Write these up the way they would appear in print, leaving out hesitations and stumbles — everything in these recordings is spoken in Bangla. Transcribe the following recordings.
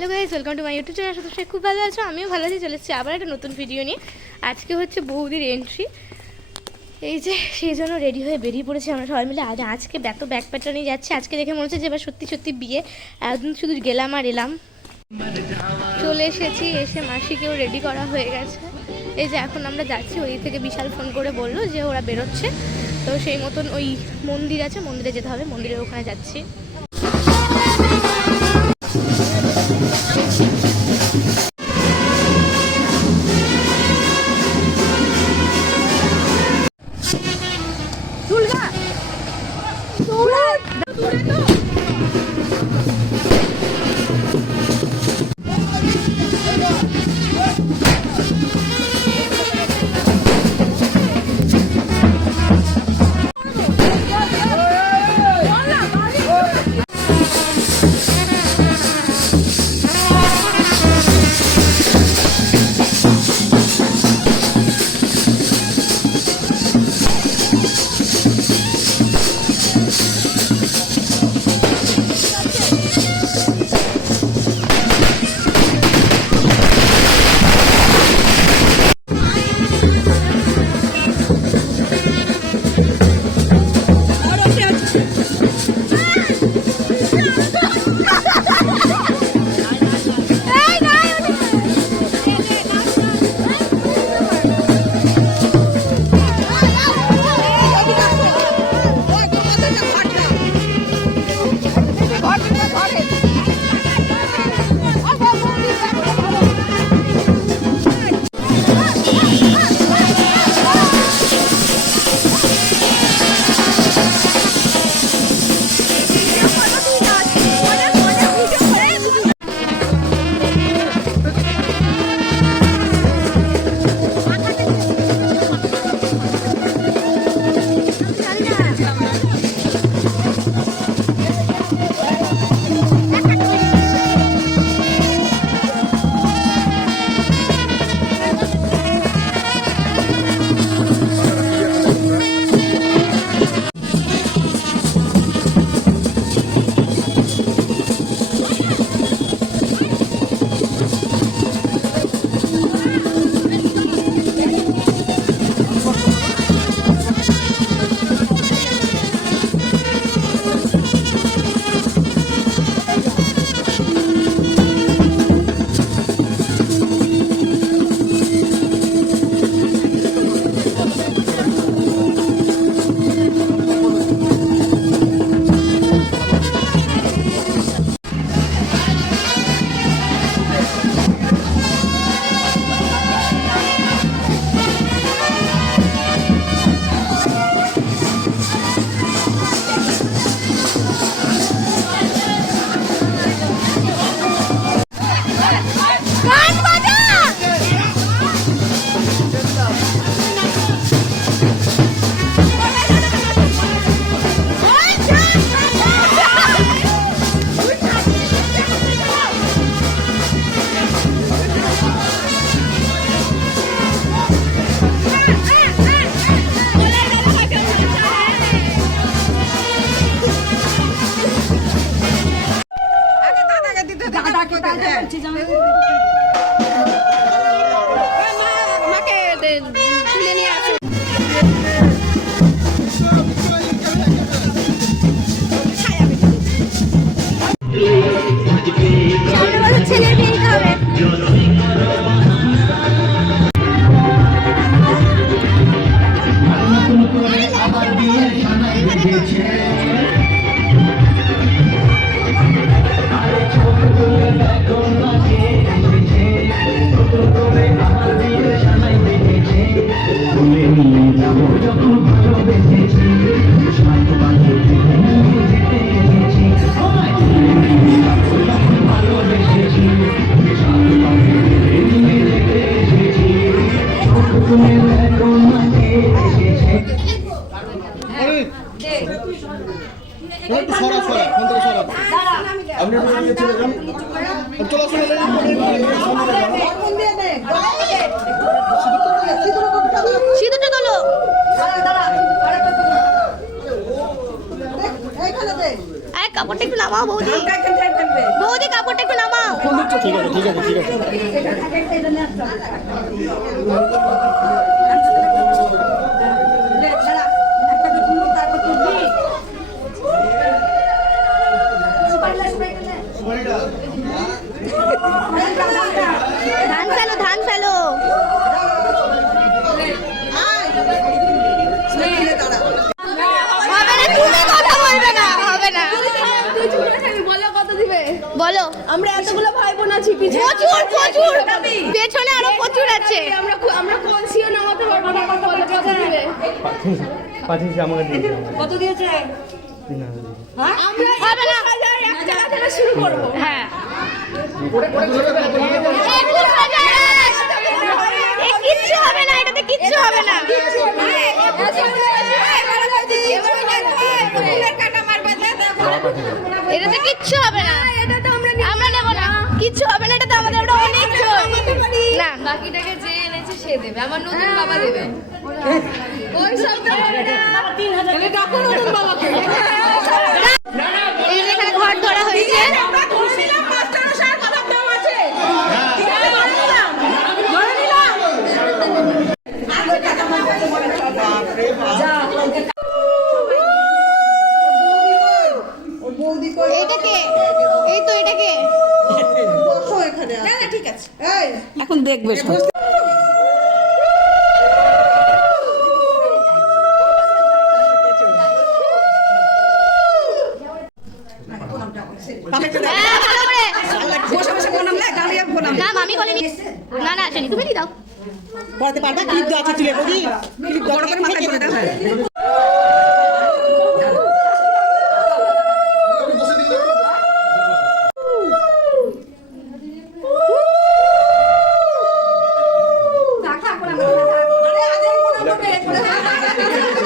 Hello guys, welcome to my YouTube channel. সবাই খুব ভালো আছো, আমিও ভালো আছি। চলে এসেছি আবার একটা নতুন ভিডিও নিয়ে। আজকে হচ্ছে বৌদির এন্ট্রি, এই যে সেই জন্য রেডি হয়ে বেরিয়ে পড়েছি আমরা সবাই মিলে। আজকে এত ব্যাগ প্যাটার্ন নিয়ে যাচ্ছে। আজকে দেখে মনে হচ্ছে যে এবার সত্যি সত্যি বিয়ে। একদিন শুধু গেলাম আর এলাম। চলে এসেছি, এসে মাসিকেও রেডি করা হয়ে গেছে। এই যে এখন আমরা যাচ্ছি, ওই থেকে বিশাল ফোন করে বললো যে ওরা বেরোচ্ছে, তো সেই মতন ওই মন্দির আছে, মন্দিরে যেতে হবে, মন্দিরের ওখানে যাচ্ছি। কাপড়টা একটু নামাও বৌদি। বৌদি কাপড়টা একটু নামাও। ঠিক আছে ঠিক আছে ঠিক আছে ধান ফেলো ধান ফেলো। হবে না, তুমি কথা বলবে না, হবে না। বলো, আমরা এতগুলো ভাই বোন আছি, প্রচুর প্রচুর পেছনে আরো প্রচুর আছে। আমরা কলসিও নামাতে পারবো না। কত দিবে? 25 আমাকে দিয়েছে। কত দিয়েছে? 3000 হ্যাঁ, আমরা হবে না। 1 টাকা থেকে শুরু করব। হ্যাঁ 21,000। এ কিচ্ছু হবে না, এটাতে কিচ্ছু হবে না। এটাতে কিচ্ছু হবে না, আমরা নেবো না, কিচ্ছু হবে না। এটাতে আমাদের আমরা অনেক না। বাকিটাকে যে এনেছে সে দেবে, আমার নতুন বাবা দেবে। ওই সব হবে না, তাহলে ডাকো নতুন বাবাকে। এই যে এখানে ঘর ধরা হয়েছে। আমরা ধরে নিলাম 5 টাকা সার কথা দাম আছে। ধরে নিলাম, ধরে নিলাম। এইটা কে? এই তো এটা কে? ঠিক আছে, এখন দেখবে সব। হ্যাঁ, ভালো করে। বসে বসে প্রণাম না, দাঁড়িয়ে প্রণাম। না মামি বলেনি। না না আসেনি, তুমি দাও। পড়াতে পারবা ক্লিপ দেওয়া আছে তুলে বলি ক্লিপ বড় করে মাথায় করে দাও।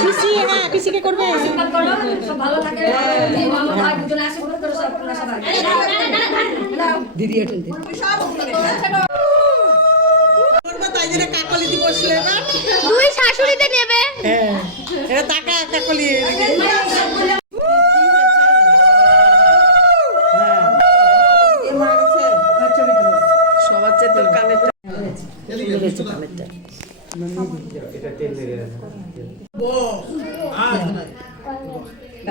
পিসি হ্যাঁ পিসিকে করবে দিদি এটা করবে তাই জন্য কাকলি দি বসলে এবার দুই শাশুড়িতে নেবে। হ্যাঁ এটা টাকা কাকলি সবার চেয়ে তোর কানেরটা এটা তেল লেগে গেছে।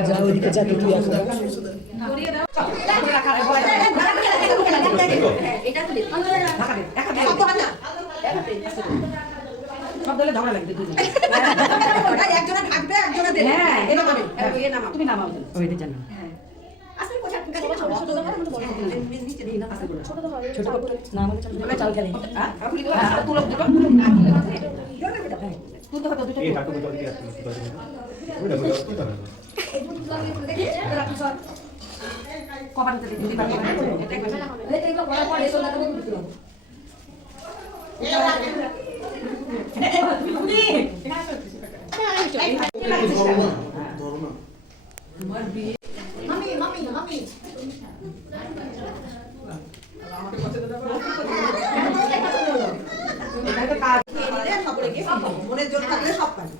যা ওইদিকে যা তুই আসো সব দলে ঝগড়া লাগবে দুজন। একজনে থাকবে একজনে দেবে। হ্যাঁ এ নামাবে, এ নামাও, তুমি নামাও। ওইটা জানো। এই কাকু বল কি আছে ওটা বল কথা না মনের জোর থাকলে সব পারে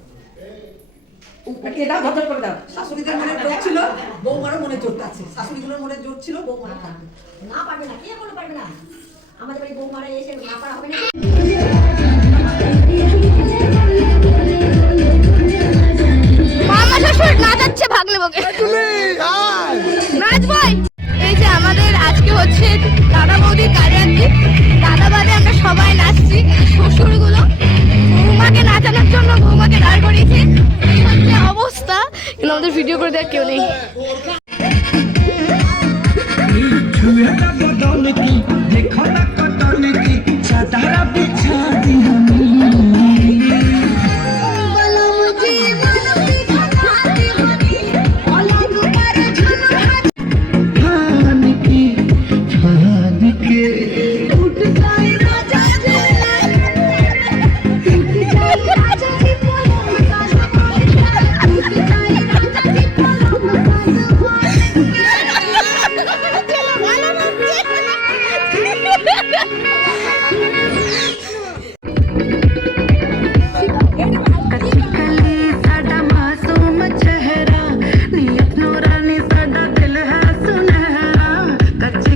এটা ভদ্র করে দাও। শাশুড়িদের মনের জোর ছিল বৌমারও মনের জোর আছে শাশুড়িগুলোর মনের জোর ছিল বৌমারও থাকবে না পারবে না, কে বলে পারবে না? আমাদের বাড়ি বৌমারা এসে না পারা হবে না। মামা শ্বশুর নাচাচ্ছে ভাগ্নে বকে। নাচবই। এই যে আমাদের আজকে হচ্ছে দাদা বৌদির কাজের দিন। দাদা বাদে আমরা সবাই নাচছি। এই শ্বশুরগুলো বৌমাকে নাচানোর জন্য বৌমাকে দাঁড় করিয়েছে। এই হচ্ছে অবস্থা, কিন্তু আমাদের ভিডিও করে দেওয়ার কেউ নেই। देखो ना कटन की चादर बिछा दी कच्ची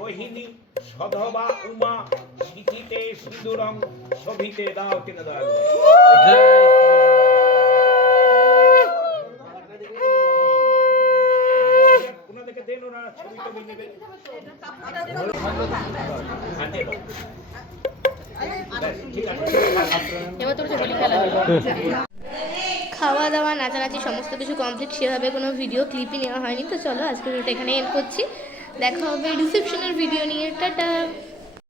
রোহিণী সধবা উমা শিখিতে সিন্দুরং শোভিতে দাও কিনে দয়া করে। ওনাদেরকে দেন, ওনারা ছবি টবি নেবে। হ্যাঁ, দেন। ব্যাস, ঠিক আছে। এবার তোর হোলি খেলা হবে। খাওয়া দাওয়া নাচানাচি সমস্ত কিছু কমপ্লিট, সেভাবে কোনো ভিডিও ক্লিপই নেওয়া হয়নি। তো চলো আজকে ভিডিওটা এখানে এন্ড করছি, দেখা হবে রিসেপশনের ভিডিও নিয়ে। টাটা।